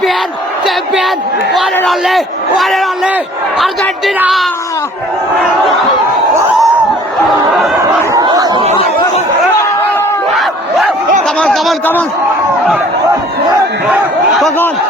champion, one and only, Argentina! Come on! Come on!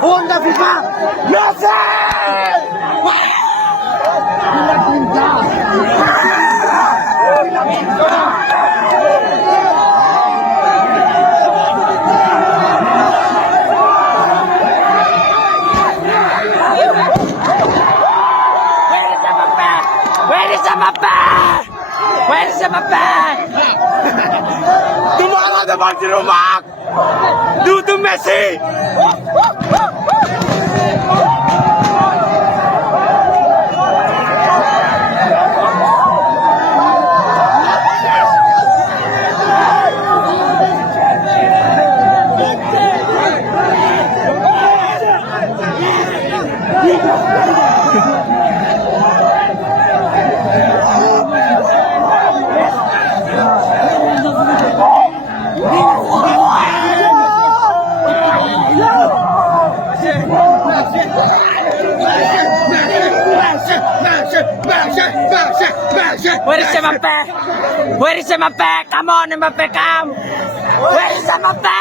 Honda FIFA! Messi! Where is Mbappé? Tomorrow the ball to Mark! Do to Messi! Where is Mbappé? Where is Mbappé? Come on, Mbappé, come! Where is Mbappé?